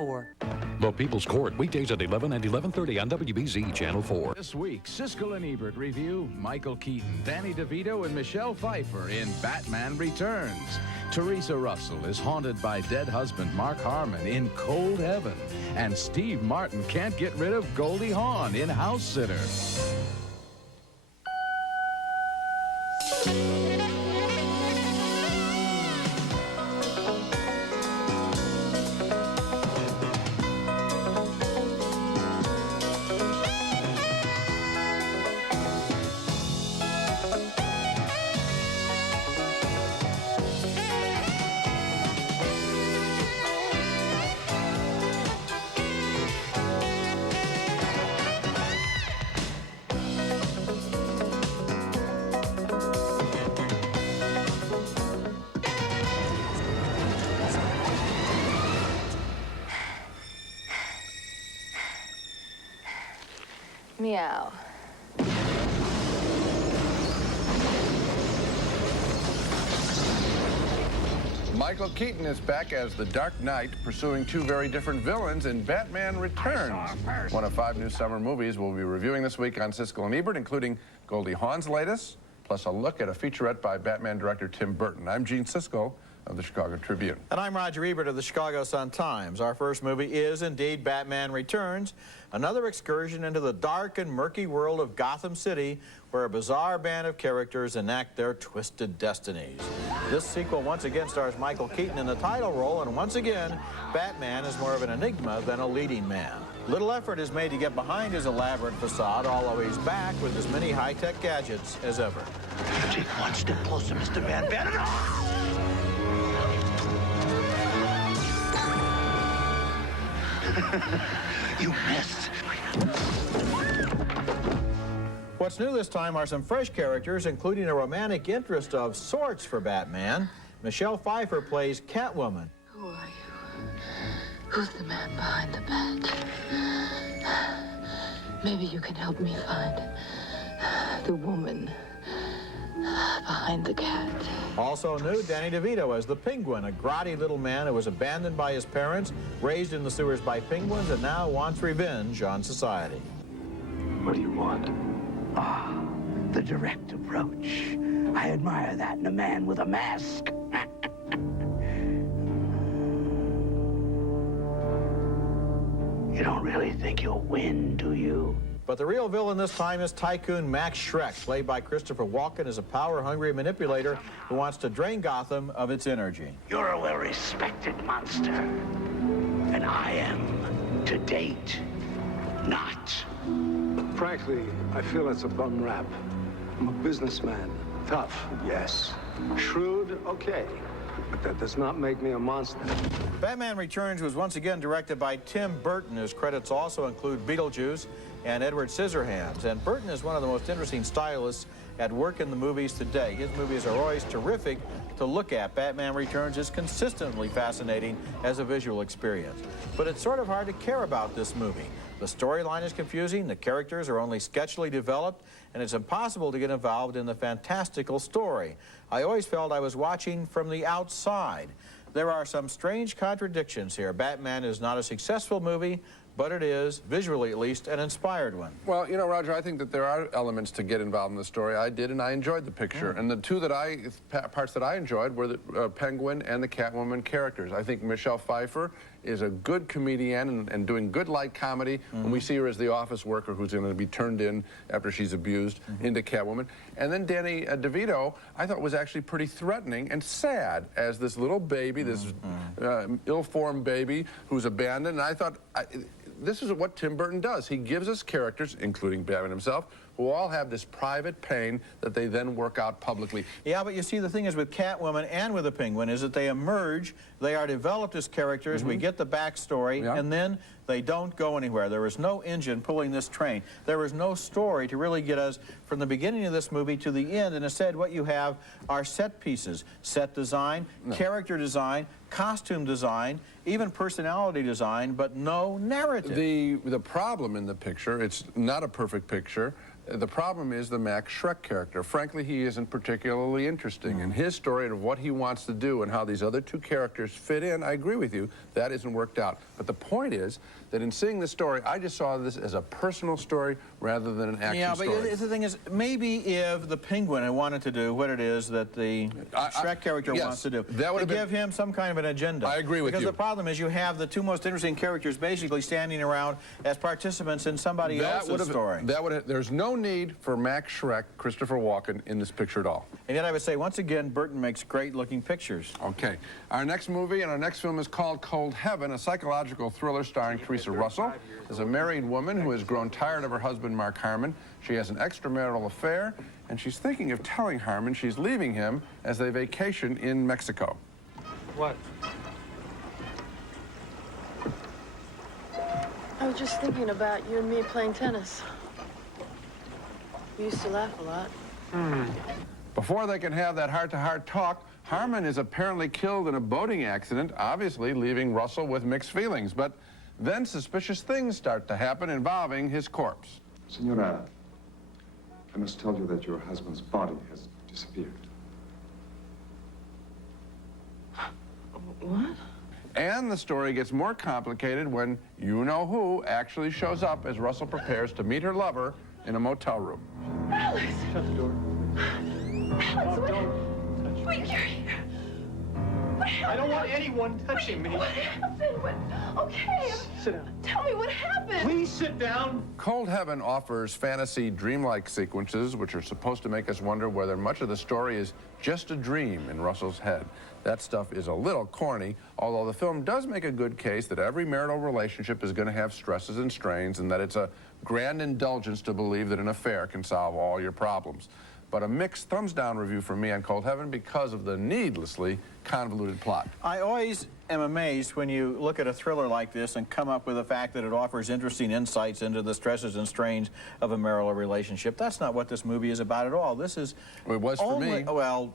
4. The People's Court, weekdays at 11 and 11:30 on WBZ Channel 4. This week, Siskel and Ebert review Michael Keaton, Danny DeVito, and Michelle Pfeiffer in Batman Returns. Teresa Russell is haunted by dead husband Mark Harmon in Cold Heaven. And Steve Martin can't get rid of Goldie Hawn in Housesitter. Meow. Michael Keaton is back as the Dark Knight, pursuing two very different villains in Batman Returns. One of 5 new summer movies we'll be reviewing this week on Siskel and Ebert, including Goldie Hawn's latest, plus a look at a featurette by Batman director Tim Burton. I'm Gene Siskel of the Chicago Tribune. And I'm Roger Ebert of the Chicago Sun-Times. Our first movie is indeed Batman Returns, another excursion into the dark and murky world of Gotham City, where a bizarre band of characters enact their twisted destinies. This sequel once again stars Michael Keaton in the title role, and once again, Batman is more of an enigma than a leading man. Little effort is made to get behind his elaborate facade, although he's back with as many high-tech gadgets as ever. Take one step closer, Mr. Van Bannon. You missed. What's new this time are some fresh characters, including a romantic interest of sorts for Batman. Michelle Pfeiffer plays Catwoman. Who are you? Who's the man behind the bat? Maybe you can help me find the woman behind the cat. Also new, Danny DeVito as the Penguin, a grotty little man who was abandoned by his parents, raised in the sewers by penguins, and now wants revenge on society. What do you want? Ah, the direct approach. I admire that in a man with a mask. You don't really think you'll win, do you? But the real villain this time is Tycoon Max Schreck, played by Christopher Walken, as a power-hungry manipulator who wants to drain Gotham of its energy. You're a well-respected monster. And I am, to date, not. Frankly, I feel it's a bum rap. I'm a businessman. Tough, yes. Shrewd, okay. But that does not make me a monster. Batman Returns was once again directed by Tim Burton. His credits also include Beetlejuice and Edward Scissorhands. And Burton is one of the most interesting stylists at work in the movies today. His movies are always terrific to look at. Batman Returns is consistently fascinating as a visual experience. But it's sort of hard to care about this movie. The storyline is confusing, the characters are only sketchily developed, and it's impossible to get involved in the fantastical story. I always felt I was watching from the outside. There are some strange contradictions here. Batman is not a successful movie, but it is, visually at least, an inspired one. Well, you know, Roger, I think that there are elements to get involved in the story. I did, and I enjoyed the picture. And the two parts that I enjoyed were the Penguin and the Catwoman characters. I think Michelle Pfeiffer is a good comedian and doing good light comedy. When we see her as the office worker who's going to be turned in after she's abused into Catwoman. And then Danny DeVito, I thought was actually pretty threatening and sad as this little baby, this ill-formed baby who's abandoned. And I thought, this is what Tim Burton does. He gives us characters, including Batman himself, who all have this private pain that they then work out publicly. Yeah, but you see, the thing is with Catwoman and with the Penguin is that they emerge, they are developed as characters, we get the backstory, and then they don't go anywhere. There is no engine pulling this train. There is no story to really get us from the beginning of this movie to the end, and instead what you have are set pieces, set design, character design, costume design, even personality design, but no narrative. The problem in the picture, it's not a perfect picture. The problem is the Max Schreck character. Frankly, he isn't particularly interesting. And his story of what he wants to do and how these other two characters fit in, I agree with you, that isn't worked out. But the point is that in seeing this story, I just saw this as a personal story rather than an action story. Yeah, but the thing is, maybe if the Penguin had wanted to do what it is that the Schreck character wants to do, that would give him some kind of an agenda. I agree with you. Because the problem is you have the two most interesting characters basically standing around as participants in somebody else's story. There's no need for Max Schreck, Christopher Walken, in this picture at all. And yet I would say, once again, Burton makes great-looking pictures. Okay. Our next movie and our next film is called Cold Heaven, a psychological thriller starring Teresa Russell. As a married woman who has grown tired of her husband, Mark Harmon, she has an extramarital affair, and she's thinking of telling Harmon she's leaving him as they vacation in Mexico. What? I was just thinking about you and me playing tennis. We used to laugh a lot. Before they can have that heart-to-heart talk, Harmon is apparently killed in a boating accident, obviously leaving Russell with mixed feelings. But then suspicious things start to happen involving his corpse. Senora, I must tell you that your husband's body has disappeared. What? And the story gets more complicated when you-know-who actually shows up as Russell prepares to meet her lover in a motel room. Alex! Shut the door. Alex, what? Don't touch me. Wait, you're here. What happened? I don't want anyone touching me. What happened? Okay. Sit down. Tell me what happened. Please sit down. Cold Heaven offers fantasy, dreamlike sequences which are supposed to make us wonder whether much of the story is just a dream in Russell's head. That stuff is a little corny, although the film does make a good case that every marital relationship is going to have stresses and strains and that it's a grand indulgence to believe that an affair can solve all your problems. But a mixed thumbs-down review from me on Cold Heaven because of the needlessly convoluted plot. I always am amazed when you look at a thriller like this and come up with the fact that it offers interesting insights into the stresses and strains of a marital relationship. That's not what this movie is about at all. This is... Well, it was for me. Well,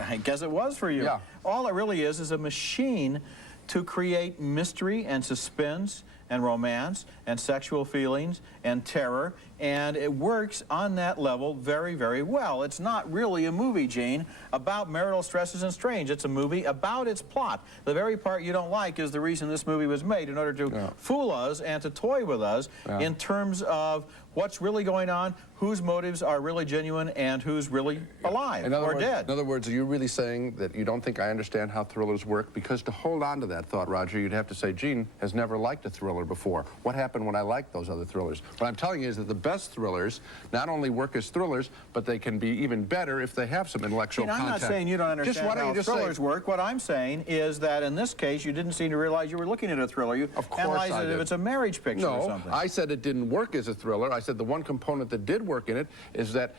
I guess it was for you. Yeah. All it really is a machine to create mystery and suspense and romance and sexual feelings and terror, and it works on that level very, very well. It's not really a movie, Gene, about marital stresses and strains. It's a movie about its plot. The very part you don't like is the reason this movie was made, in order to fool us and to toy with us in terms of what's really going on, whose motives are really genuine, and who's really alive or dead. In other words, are you really saying that you don't think I understand how thrillers work? Because to hold on to that thought, Roger, you'd have to say, Gene has never liked a thriller before. What happened when I liked those other thrillers? What I'm telling you is that the best thrillers not only work as thrillers, but they can be even better if they have some intellectual content. I'm not saying you don't understand how thrillers work. What I'm saying is that in this case, you didn't seem to realize you were looking at a thriller. You analyzed it if it's a marriage picture or something. No, I said it didn't work as a thriller. I said the one component that did work in it is that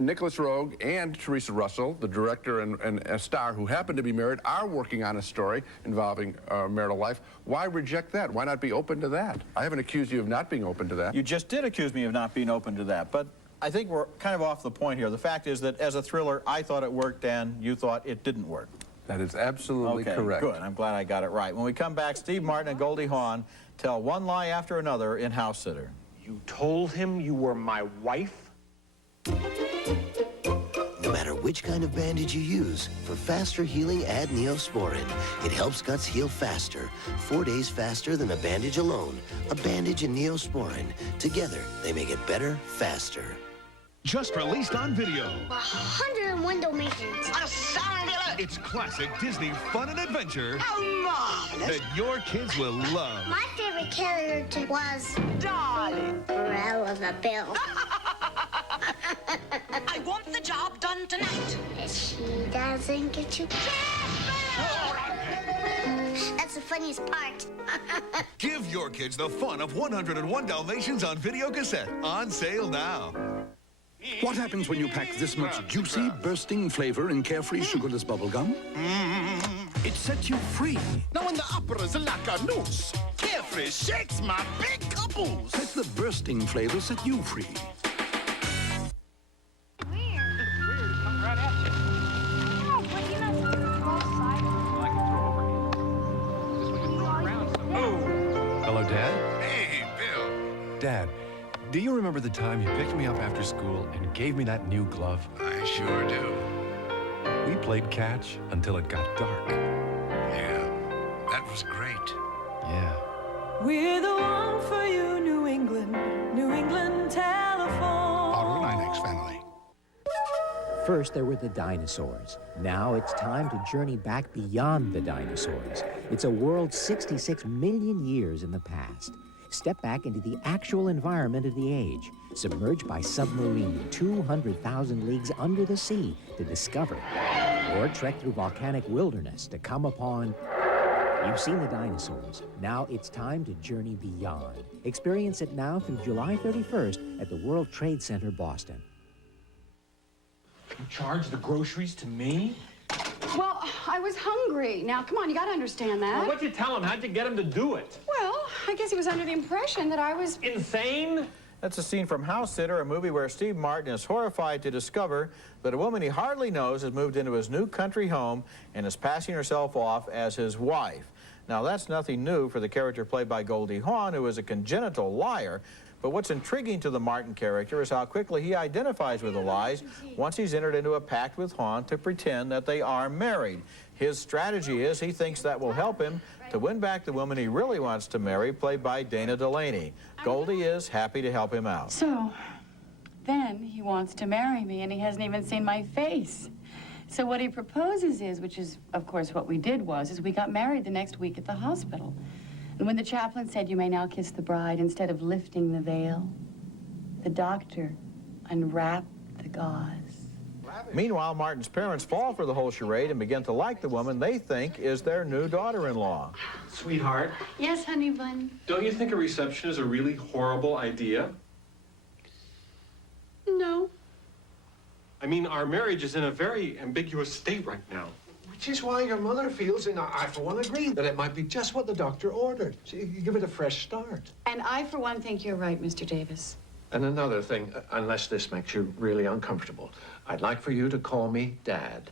Nicholas Roeg and Teresa Russell, the director and a star who happen to be married, are working on a story involving marital life. Why reject that? Why not be open to that? I haven't accused you of not being open to that. You just did accuse me of not being open to that, but I think we're kind of off the point here. The fact is that as a thriller, I thought it worked and you thought it didn't work. That is absolutely correct. Good. I'm glad I got it right. When we come back, Steve Martin and Goldie Hawn tell one lie after another in Housesitter. You told him you were my wife? No matter which kind of bandage you use, for faster healing, add Neosporin. It helps guts heal faster, 4 days faster than a bandage alone. A bandage and Neosporin. Together, they make it better, faster. Just released on video. 101 Dalmatians. A sound alert. It's classic Disney fun and adventure. Oh, marvelous. That your kids will love. My favorite character was Darling. Cruella the Bill. I want the job done tonight. If she doesn't get you... That's the funniest part. Give your kids the fun of 101 Dalmatians on video cassette. On sale now. What happens when you pack this much juicy, bursting flavor in carefree sugarless bubblegum? It sets you free. Now when the opera's like a noose, carefree shakes my big caboose. Let the bursting flavor set you free. Hello, Dad? Hey, Bill. Dad, do you remember the time you picked me up after school and gave me that new glove? I sure do. We played catch until it got dark. Yeah, that was great. Yeah. We're the one for you, New England telephone. Auto 9X family. First, there were the dinosaurs. Now it's time to journey back beyond the dinosaurs. It's a world 66 million years in the past. Step back into the actual environment of the age, submerged by submarine 200,000 leagues under the sea to discover, or trek through volcanic wilderness to come upon. You've seen the dinosaurs. Now it's time to journey beyond. Experience it now through July 31st at the World Trade Center, Boston. You charge the groceries to me? Well, I was hungry. Now, come on, you gotta understand that. Well, what'd you tell him? How'd you get him to do it? Well, I guess he was under the impression that I was... Insane? That's a scene from Housesitter, a movie where Steve Martin is horrified to discover that a woman he hardly knows has moved into his new country home and is passing herself off as his wife. Now, that's nothing new for the character played by Goldie Hawn, who is a congenital liar. But what's intriguing to the Martin character is how quickly he identifies with the lies once he's entered into a pact with Hawn to pretend that they are married. His strategy is he thinks that will help him to win back the woman he really wants to marry, played by Dana Delaney. Goldie is happy to help him out. So, then he wants to marry me, and he hasn't even seen my face. So what he proposes is, which is, of course, what we did is we got married the next week at the hospital. And when the chaplain said, "You may now kiss the bride," instead of lifting the veil, the doctor unwrapped the gauze. Meanwhile, Martin's parents fall for the whole charade and begin to like the woman they think is their new daughter-in-law. Sweetheart. Yes, honey bun. Don't you think a reception is a really horrible idea? No. I mean, our marriage is in a very ambiguous state right now. Which is why your mother feels, and I for one agree, that it might be just what the doctor ordered. So you give it a fresh start. And I, for one, think you're right, Mr. Davis. And another thing, unless this makes you really uncomfortable, I'd like for you to call me Dad.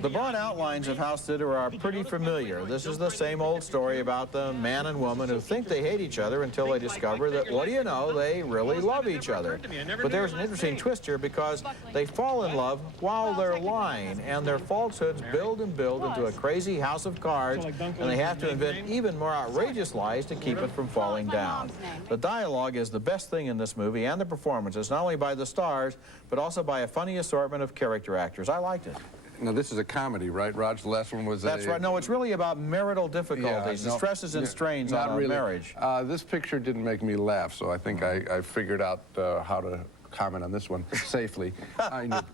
The broad outlines of Housesitter are pretty familiar. This is the same old story about the man and woman who think they hate each other until they discover that, what do you know, they really love each other. But there's an interesting twist here because they fall in love while they're lying, and their falsehoods build and build into a crazy house of cards, and they have to invent even more outrageous lies to keep it from falling down. The dialogue is the best thing in this movie, and the performances, not only by the stars, but also by a funny assortment of character actors. I liked it. Now, this is a comedy, right, Raj? The last one was That's right. No, it's really about marital difficulties, the stresses and strains on a marriage. This picture didn't make me laugh, so I think I figured out how to comment on this one safely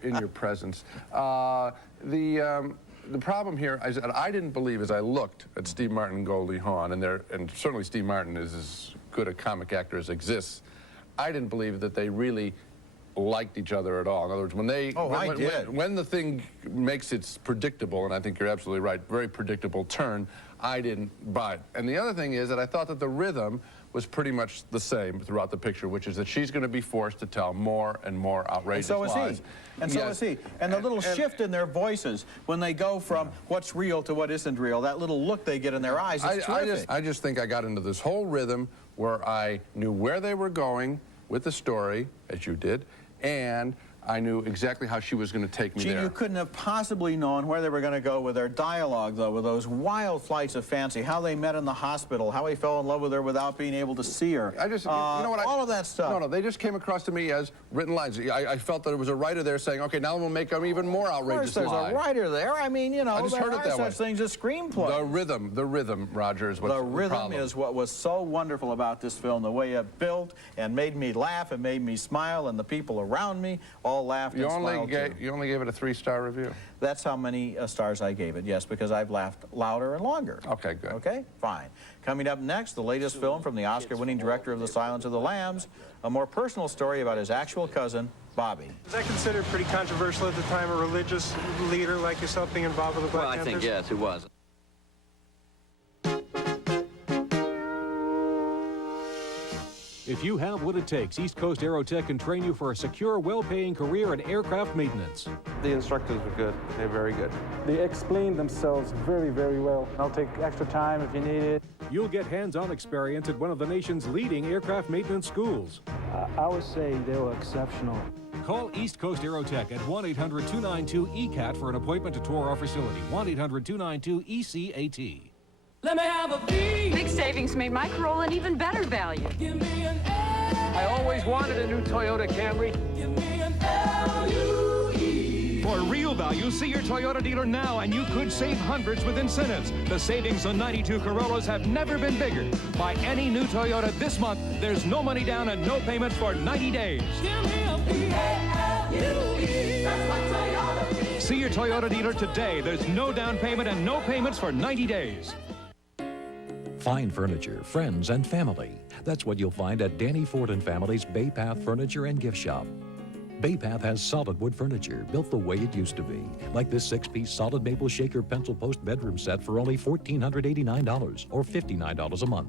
in your presence. The problem here is that I didn't believe, as I looked at Steve Martin and Goldie Hawn, and certainly Steve Martin is as good a comic actor as exists, I didn't believe that they really liked each other at all. In other words, when the thing makes its predictable, and I think you're absolutely right, very predictable turn, I didn't buy it. And the other thing is that I thought that the rhythm was pretty much the same throughout the picture, which is that she's going to be forced to tell more and more outrageous lies. And so is he. And so is he. And the little shift in their voices when they go from what's real to what isn't real, that little look they get in their eyes, it's terrific. I just think I got into this whole rhythm where I knew where they were going with the story, as you did, and I knew exactly how she was going to take me there. You couldn't have possibly known where they were going to go with their dialogue, though, with those wild flights of fancy, how they met in the hospital, how he fell in love with her without being able to see her. I just, you know what? All of that stuff. No, they just came across to me as written lines. I felt that there was a writer there saying, okay, now we'll make them even more outrageous. Of course, there's a writer there. I mean, you know, I just heard it that way. such things as screenplays. The rhythm, Roger, is what's the rhythm problem. is what was so wonderful about this film, the way it built and made me laugh and made me smile, and the people around me all laughed and smiled. You only gave it a 3-star review? That's how many stars I gave it, yes, because I've laughed louder and longer. Okay, good. Okay, fine. Coming up next, the latest film from the Oscar-winning director of The Silence of the Lambs, a more personal story about his actual cousin, Bobby. Was that considered pretty controversial at the time, a religious leader like yourself being involved with the Black Panthers? Well, I think, yes, it was. If you have what it takes, East Coast Aerotech can train you for a secure, well-paying career in aircraft maintenance. The instructors were good. They're very good. They explain themselves very, very well. I'll take extra time if you need it. You'll get hands-on experience at one of the nation's leading aircraft maintenance schools. I would say they were exceptional. Call East Coast Aerotech at 1-800-292-ECAT for an appointment to tour our facility. 1-800-292-ECAT. Let me have a beat. Big savings made my Corolla an even better value. Give me an L. I always wanted a new Toyota Camry. Give me an L-U-E. For real value, see your Toyota dealer now, and you could save hundreds with incentives. The savings on 92 Corollas have never been bigger. Buy any new Toyota this month. There's no money down and no payments for 90 days. Give me a P-A-L-U-E. That's my Toyota. See your Toyota dealer today. There's no down payment and no payments for 90 days. Fine furniture, friends, and family. That's what you'll find at Danny Ford and Family's Bay Path Furniture and Gift Shop. Bay Path has solid wood furniture built the way it used to be, like this 6-piece solid maple shaker pencil post bedroom set for only $1,489 or $59 a month.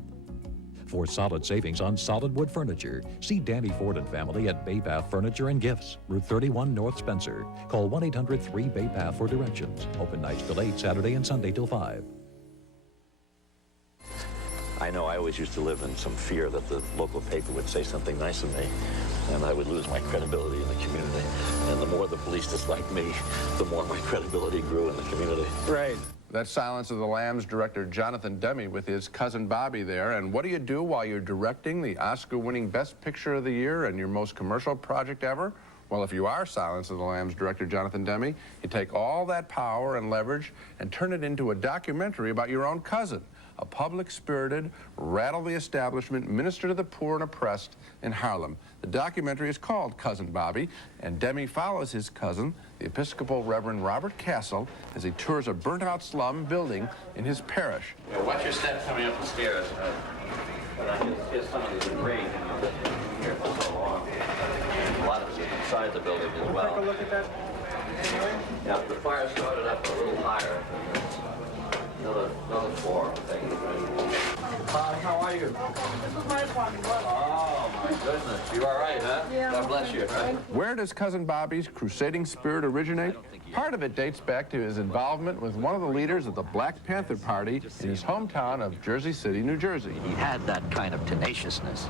For solid savings on solid wood furniture, see Danny Ford and Family at Bay Path Furniture and Gifts, Route 31 North Spencer. Call 1-800-3-BAY-PATH for directions. Open nights till 8, Saturday and Sunday till 5. I know I always used to live in some fear that the local paper would say something nice of me, and I would lose my credibility in the community. And the more the police disliked me, the more my credibility grew in the community. Right. That's Silence of the Lambs director Jonathan Demme with his cousin Bobby there. And what do you do while you're directing the Oscar-winning Best Picture of the Year and your most commercial project ever? Well, if you are Silence of the Lambs director Jonathan Demme, you take all that power and leverage and turn it into a documentary about your own cousin, a public-spirited, rattle-the-establishment minister to the poor and oppressed in Harlem. The documentary is called Cousin Bobby, and Demme follows his cousin, the Episcopal Reverend Robert Castle, as he tours a burnt-out slum building in his parish. Yeah, watch your step coming up the stairs. Here's some of the debris here for so long. A lot of it is inside the building as well. Take a look at that. Yeah, the fire started up a little higher. Another floor thing. Hi, how are you? This was my apartment. Oh, my goodness. You all right, huh? Yeah. God bless you. Where does Cousin Bobby's crusading spirit originate? Part of it dates back to his involvement with one of the leaders of the Black Panther Party in his hometown of Jersey City, New Jersey. He had that kind of tenaciousness.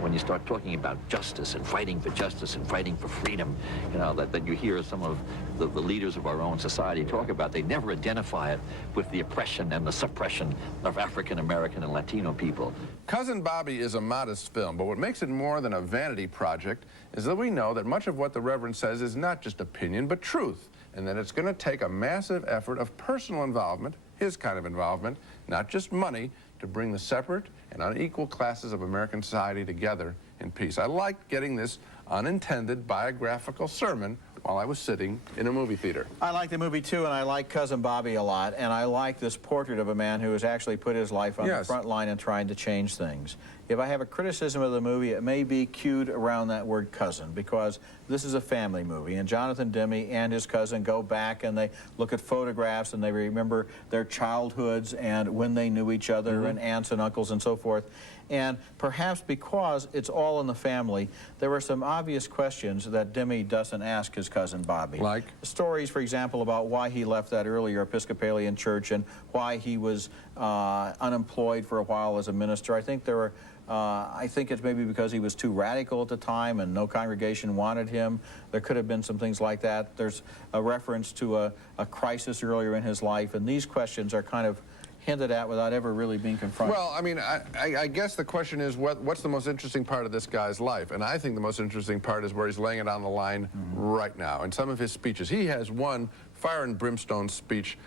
When you start talking about justice and fighting for justice and fighting for freedom, that you hear some of the leaders of our own society talk about, they never identify it with the oppression and the suppression of African American and Latino people. Cousin Bobby is a modest film, but what makes it more than a vanity project is that we know that much of what the Reverend says is not just opinion, but truth, and that it's going to take a massive effort of personal involvement, his kind of involvement, not just money, to bring the separate and unequal classes of American society together in peace. I liked getting this unintended biographical sermon while I was sitting in a movie theater. I like the movie too, and I like Cousin Bobby a lot, and I like this portrait of a man who has actually put his life on the front line and trying to change things. If I have a criticism of the movie, it may be cued around that word cousin, because this is a family movie, and Jonathan Demme and his cousin go back and they look at photographs and they remember their childhoods and when they knew each other and aunts and uncles and so forth. And perhaps because it's all in the family, there were some obvious questions that Demme doesn't ask his cousin Bobby. Like? Stories, for example, about why he left that earlier Episcopalian church and why he was unemployed for a while as a minister. I think there were I think it's maybe because he was too radical at the time and no congregation wanted him. There could have been some things like that. There's a reference to a crisis earlier in his life, and these questions are kind of hinted at without ever really being confronted. Well, I mean, I guess the question is, what's the most interesting part of this guy's life? And I think the most interesting part is where he's laying it on the line right now. In some of his speeches, he has one fire and brimstone speech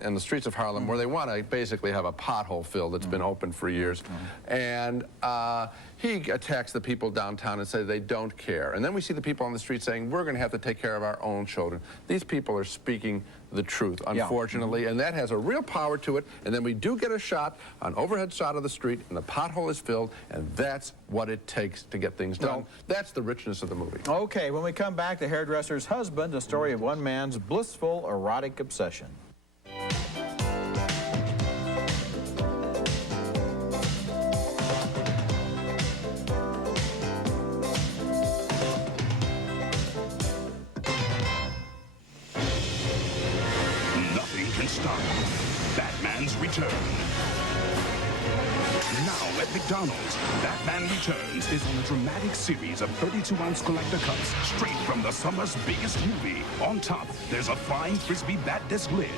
in the streets of Harlem where they want to basically have a pothole filled that's been open for years. And he attacks the people downtown and says they don't care. And then we see the people on the street saying, we're going to have to take care of our own children. These people are speaking the truth, unfortunately, and that has a real power to it. And then we do get a shot, an overhead shot of the street, and the pothole is filled, and that's what it takes to get things done. That's the richness of the movie. Okay, when we come back, The Hairdresser's Husband, a story of one man's blissful erotic obsession. Nothing can stop Batman's return. at McDonald's. Batman Returns is on a dramatic series of 32-ounce collector cups straight from the summer's biggest movie. On top, there's a flying Frisbee bat disc lid.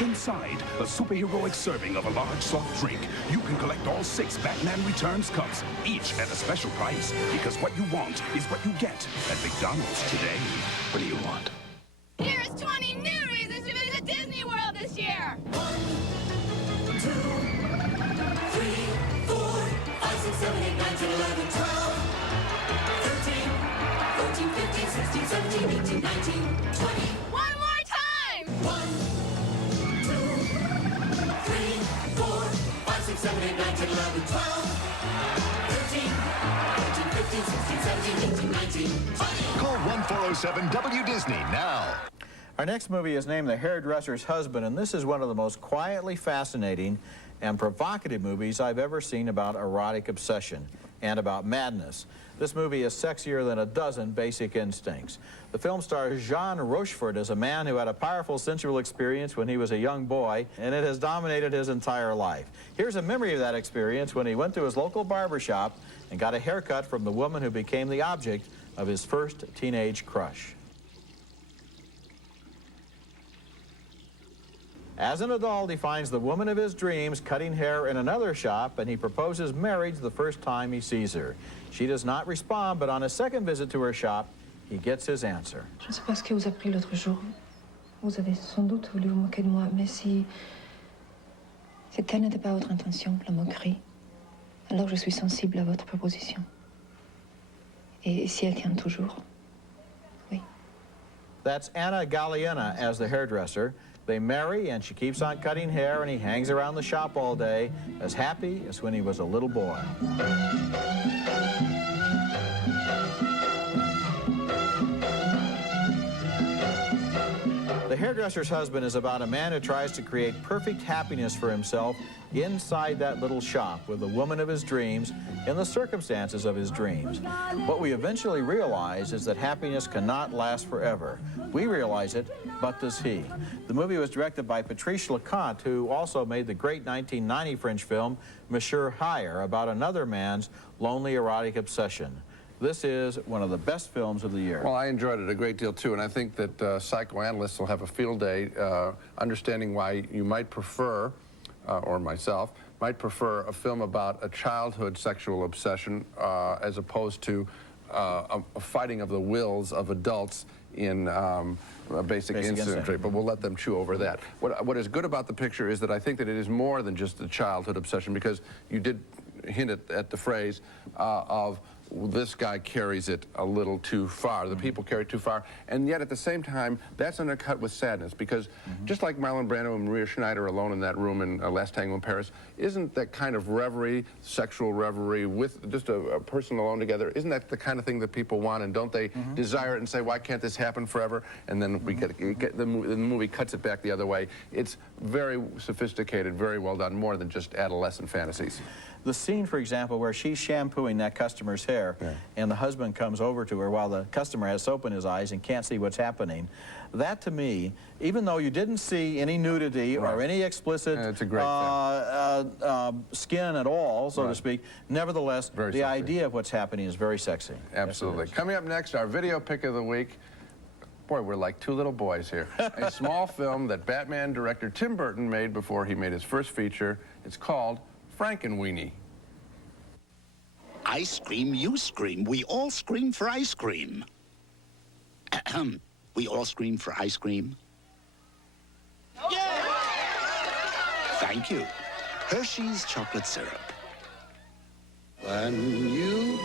Inside, a superheroic serving of a large soft drink. You can collect all 6 Batman Returns cups, each at a special price. Because what you want is what you get at McDonald's today. What do you want? Here's 20 new reasons to visit Disney World this year. 1, 2, 3, 4, 5, 6, 7, 8, 9, 10, 11, 12, 13, 14, 15, 16, 17, 18, 19, 20. One more time. 1, 2, 3, 4, 5, 6, 7, 8, 9, 10, 11, 12, 13, 14, 15, 16, 17, 18, 19, 20. Call 1-407-WDisney now. Our next movie is named The Hairdresser's Husband, and this is one of the most quietly fascinating and provocative movies I've ever seen about erotic obsession and about madness. This movie is sexier than a dozen Basic Instincts. The film stars Jean Rochefort as a man who had a powerful sensual experience when he was a young boy, and it has dominated his entire life. Here's a memory of that experience when he went to his local barbershop and got a haircut from the woman who became the object of his first teenage crush. As an adult, he finds the woman of his dreams cutting hair in another shop, and he proposes marriage the first time he sees her. She does not respond, but on a second visit to her shop, he gets his answer. Je ne sais pas ce qui vous a pris l'autre jour. Vous avez sans doute voulu vous moquer de moi, mais si telle n'était pas votre intention, la moquerie, alors je suis sensible à votre proposition. Et si elle tient toujours, oui. That's Anna Galliena as the hairdresser. They marry, and she keeps on cutting hair, and he hangs around the shop all day, as happy as when he was a little boy. The Hairdresser's Husband is about a man who tries to create perfect happiness for himself inside that little shop with the woman of his dreams in the circumstances of his dreams. What we eventually realize is that happiness cannot last forever. We realize it, but does he? The movie was directed by Patrice Leconte, who also made the great 1990 French film Monsieur Hire, about another man's lonely erotic obsession. This is one of the best films of the year. Well, I enjoyed it a great deal, too, and I think that psychoanalysts will have a field day understanding why you might prefer, or myself, might prefer a film about a childhood sexual obsession as opposed to a fighting of the wills of adults in Basic Instinct. But we'll let them chew over that. What is good about the picture is that I think that it is more than just a childhood obsession, because you did hint at the phrase of this guy carries it a little too far. The people carry it too far. And yet, at the same time, that's undercut with sadness, because just like Marlon Brando and Maria Schneider alone in that room in Last Tango in Paris, isn't that kind of reverie, sexual reverie, with just a person alone together, isn't that the kind of thing that people want? And don't they desire it and say, why can't this happen forever? And then we the movie cuts it back the other way. It's very sophisticated, very well done, more than just adolescent fantasies. The scene, for example, where she's shampooing that customer's hair, and the husband comes over to her while the customer has soap in his eyes and can't see what's happening, that to me, even though you didn't see any nudity or any explicit skin at all, so to speak, nevertheless, the idea of what's happening is very sexy. Absolutely. Coming up next, our video pick of the week. Boy, we're like two little boys here. A small film that Batman director Tim Burton made before he made his first feature. It's called Frankenweenie. I scream, you scream. We all scream for ice cream. We all scream for ice cream. Yeah! Thank you. Hershey's chocolate syrup.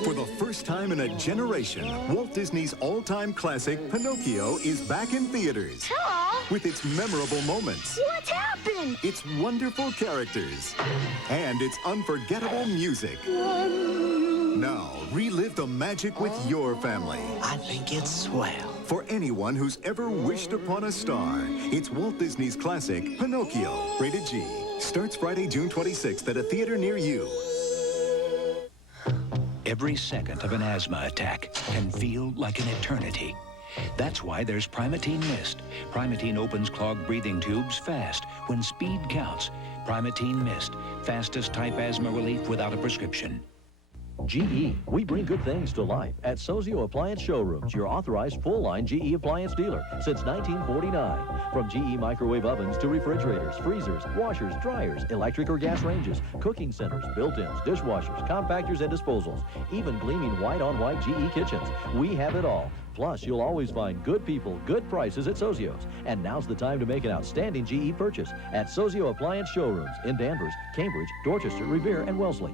For the first time in a generation, Walt Disney's all-time classic, Pinocchio, is back in theaters. Hello! With its memorable moments. What happened? Its wonderful characters. And its unforgettable music. Now, relive the magic with your family. I think it's swell. For anyone who's ever wished upon a star, it's Walt Disney's classic, Pinocchio, rated G. Starts Friday, June 26th at a theater near you. Every second of an asthma attack can feel like an eternity. That's why there's Primatene Mist. Primatene opens clogged breathing tubes fast when speed counts. Primatene Mist, fastest type asthma relief without a prescription. GE, we bring good things to life at Sozio Appliance Showrooms, your authorized full-line GE appliance dealer since 1949. From GE microwave ovens to refrigerators, freezers, washers, dryers, electric or gas ranges, cooking centers, built-ins, dishwashers, compactors, and disposals, even gleaming white-on-white GE kitchens. We have it all. Plus, you'll always find good people, good prices at Sozio's. And now's the time to make an outstanding GE purchase at Sozio Appliance Showrooms in Danvers, Cambridge, Dorchester, Revere, and Wellesley.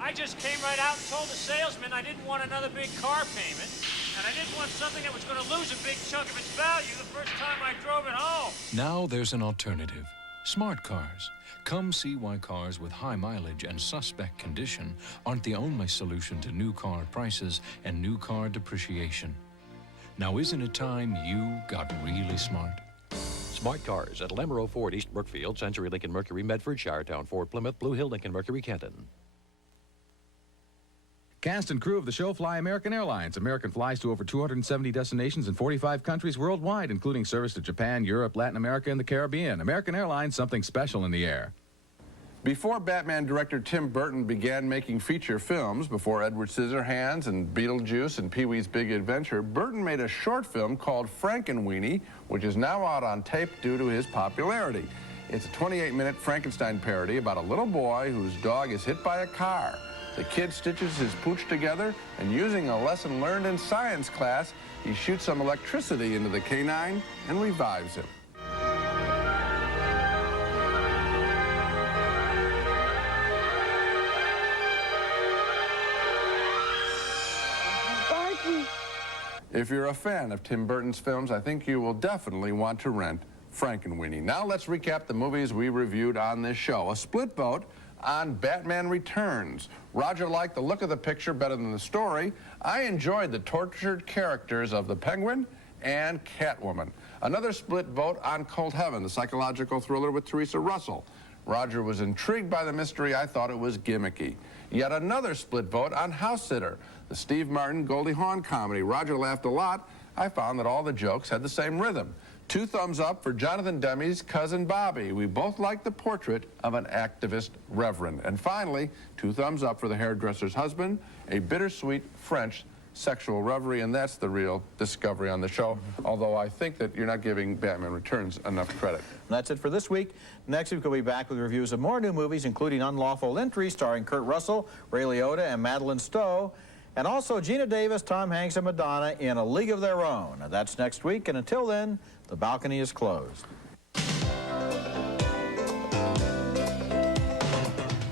I just came right out and told the salesman I didn't want another big car payment, and I didn't want something that was going to lose a big chunk of its value the first time I drove it home. Now there's an alternative. Smart cars. Come see why cars with high mileage and suspect condition aren't the only solution to new car prices and new car depreciation. Now isn't it time you got really smart? Smart cars at Lamoureux Ford, East Brookfield, Century Lincoln Mercury, Medford, Shiretown Ford, Plymouth, Blue Hill Lincoln Mercury, Kenton. Cast and crew of the show fly American Airlines. American flies to over 270 destinations in 45 countries worldwide, including service to Japan, Europe, Latin America, and the Caribbean. American Airlines, something special in the air. Before Batman director Tim Burton began making feature films, before Edward Scissorhands and Beetlejuice and Pee-wee's Big Adventure, Burton made a short film called Frankenweenie, which is now out on tape due to his popularity. It's a 28-minute Frankenstein parody about a little boy whose dog is hit by a car. The kid stitches his pooch together, and using a lesson learned in science class, he shoots some electricity into the canine and revives him. If you're a fan of Tim Burton's films, I think you will definitely want to rent Frankenweenie. Now let's recap the movies we reviewed on this show. A split vote on Batman Returns. Roger liked the look of the picture better than the story. I enjoyed the tortured characters of the Penguin and Catwoman. Another split vote on Cold Heaven, the psychological thriller with Teresa Russell. Roger was intrigued by the mystery. I thought it was gimmicky. Yet another split vote on Housesitter, the Steve Martin Goldie Hawn comedy. Roger laughed a lot. I found that all the jokes had the same rhythm. 2 thumbs up for Jonathan Demme's Cousin Bobby. We both liked the portrait of an activist reverend. And finally, 2 thumbs up for The Hairdresser's Husband, a bittersweet French sexual reverie, and that's the real discovery on the show, although I think that you're not giving Batman Returns enough credit. And that's it for this week. Next week we'll be back with reviews of more new movies, including Unlawful Entry, starring Kurt Russell, Ray Liotta, and Madeline Stowe, and also Gina Davis, Tom Hanks, and Madonna in A League of Their Own. That's next week, and until then, the balcony is closed.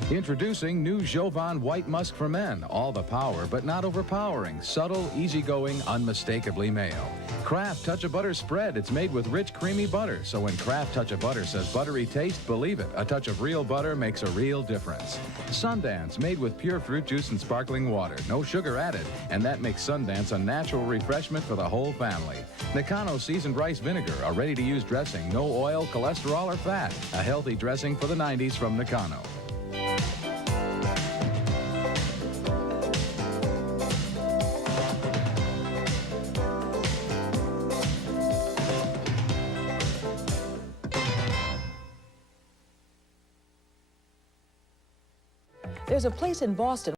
Introducing new Jovan White Musk for Men. All the power, but not overpowering. Subtle, easygoing, unmistakably male. Kraft Touch of Butter spread. It's made with rich, creamy butter. So when Kraft Touch of Butter says buttery taste, believe it. A touch of real butter makes a real difference. Sundance, made with pure fruit juice and sparkling water. No sugar added. And that makes Sundance a natural refreshment for the whole family. Nakano seasoned rice vinegar, a ready-to-use dressing. No oil, cholesterol, or fat. A healthy dressing for the 90s from Nakano. There's a place in Boston